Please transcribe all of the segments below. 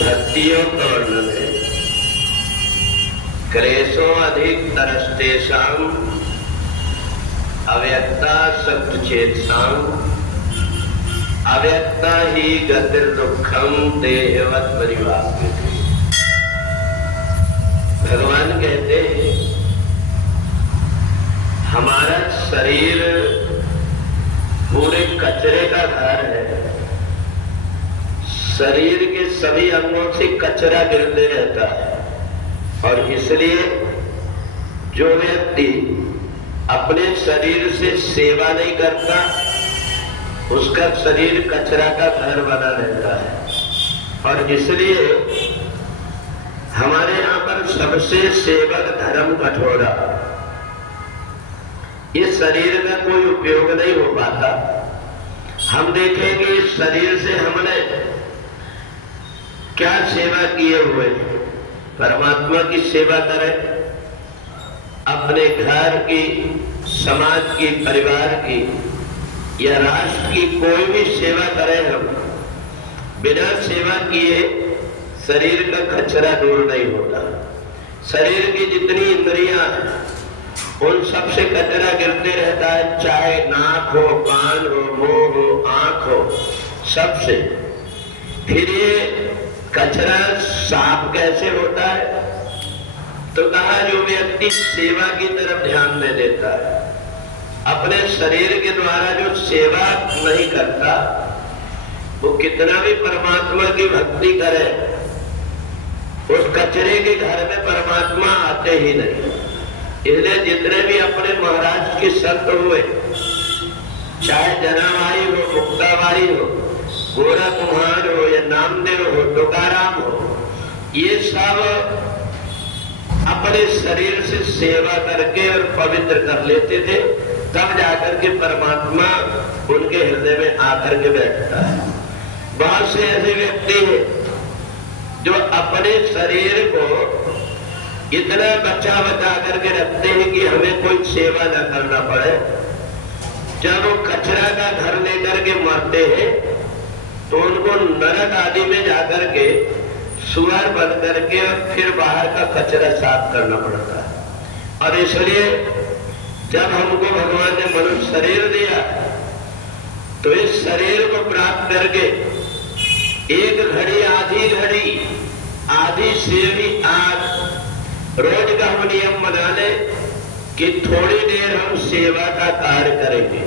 भक्तियों का वर्णन है। क्लेशो अधिक तरस्तेषां अव्यक्ता सत्चेतसां अव्यक्ता ही गतिर्दुःखं देहवत् परिवाप्यते। भगवान कहते हैं हमारा शरीर पूरे कचरे का घर है। शरीर के सभी अंगों से कचरा गिरते रहता है और इसलिए जो व्यक्ति अपने शरीर से सेवा नहीं करता उसका शरीर कचरा का घर बना रहता है। और इसलिए हमारे यहाँ पर सबसे सेवक धर्म कठोरा। इस शरीर का कोई उपयोग नहीं हो पाता। हम देखेंगे इस शरीर से हमने क्या सेवा किए हुए। परमात्मा की सेवा करें, अपने घर की, समाज की, परिवार की या राष्ट्र की कोई भी सेवा करें। हम बिना सेवा किए शरीर का कचरा दूर नहीं होता। शरीर की जितनी इंद्रियां उन सब से कचरा गिरते रहता है, चाहे नाक हो, कान हो, मुंह हो, आंख हो, सबसे। फिर ये कचरा साफ कैसे होता है? तो कहा जो व्यक्ति सेवा की तरफ ध्यान नहीं देता है, अपने शरीर के द्वारा जो सेवा नहीं करता, वो कितना भी परमात्मा की भक्ति करे उस कचरे के घर में परमात्मा आते ही नहीं। इसलिए जितने भी अपने महाराज के संत हुए, चाहे जनाबाई हो, मुक्ताबाई हो, गोरा कुम्हार हो या नामदेव हो, तुकाराम हो, ये सब अपने शरीर से सेवा करके और पवित्र कर लेते थे, तब जाकर के परमात्मा उनके हृदय में आकर के बैठता है। बहुत से ऐसे व्यक्ति हैं जो अपने शरीर को इतना बचा बचा करके रखते हैं कि हमें कोई सेवा न करना पड़े। जब वो कचरा का घर लेकर के मरते हैं तो उनको नरक आदि में जाकर के सुअर बन करके और फिर बाहर का कचरा साफ करना पड़ता है। और इसलिए जब हमको भगवान ने मनुष्य शरीर दिया तो इस शरीर को प्राप्त करके एक घड़ी, आधी घड़ी, आधी से भी आध रोज का हम नियम बना ले कि थोड़ी देर हम सेवा का कार्य करेंगे।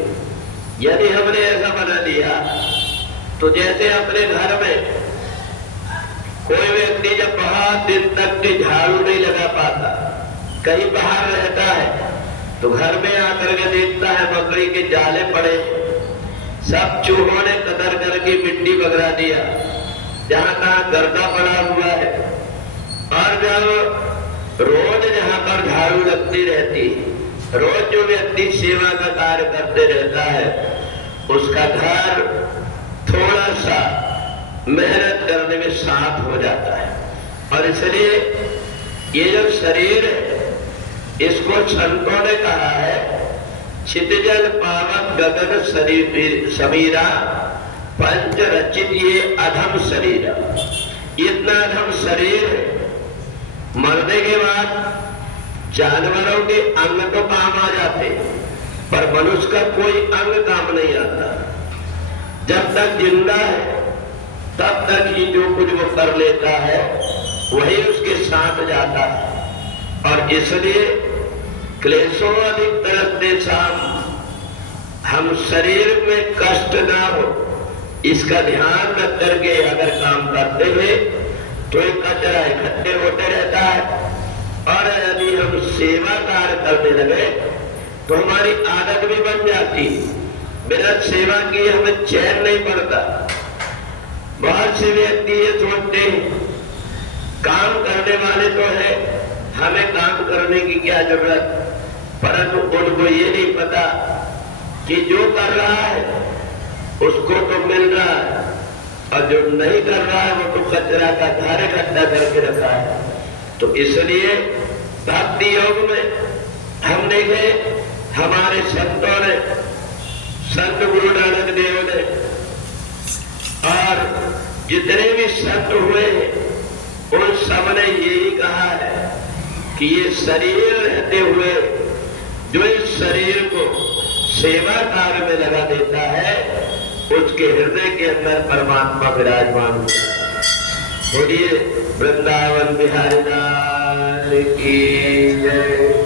यदि हमने ऐसा बना लिया तो जैसे अपने घर में कोई व्यक्ति जब बहुत दिन तक के झाड़ू नहीं लगा पाता, कहीं बाहर रहता है, तो घर में आकर के देखता है मकड़ी के जाले पड़े, सब चूहों ने कतर करके मिट्टी बगरा दिया, जहां तहां गर्दा पड़ा हुआ है। और जब रोज जहां पर झाड़ू लगती रहती, रोज जो व्यक्ति सेवा का कार्य करते रहता है, उसका घर थोड़ा सा मेहनत करने में साफ हो जाता है। और इसलिए ये जो शरीर है, इसको संतों ने कहा है क्षितिजल पावक गगन समीरा पंच रचित ये अधम शरीर। इतना अधम शरीर है, मरने के बाद जानवरों के अंग तो काम आ जाते पर मनुष्य का कोई अंग काम नहीं आता। जब तक जिंदा है तब तक ही जो कुछ वो कर लेता है वही उसके साथ जाता है। और इसलिए क्लेशों अधिक तरस्तेषां, हम शरीर में कष्ट ना हो इसका ध्यान रख करके अगर काम करते हुए तो एक कचरा इकट्ठे होते रहता है। और यदि हम सेवा कार्य करने लगे तो हमारी आदत भी बन जाती। बिना सेवा किए हमें चैन नहीं पड़ता। बहुत से व्यक्ति ये सोचते हैं काम करने वाले तो है, हमें काम करने की क्या जरूरत, परंतु उनको ये नहीं पता कि जो कर रहा है उसको तो मिल रहा है और जो नहीं कर रहा है वो तो कचरा का घर इकट्ठा करके रखा है। तो इसलिए भक्ति योग में हम देखे हमारे संतों ने, संत गुरु नानक देव ने और जितने भी संत हुए हैं यही कहा है कि ये शरीर रहते हुए जो इस शरीर को सेवा कार्य में लगा देता है, उसके हृदय के अंदर परमात्मा विराजमान होता है। बोलिए वृंदावन बिहारी लाल की जय।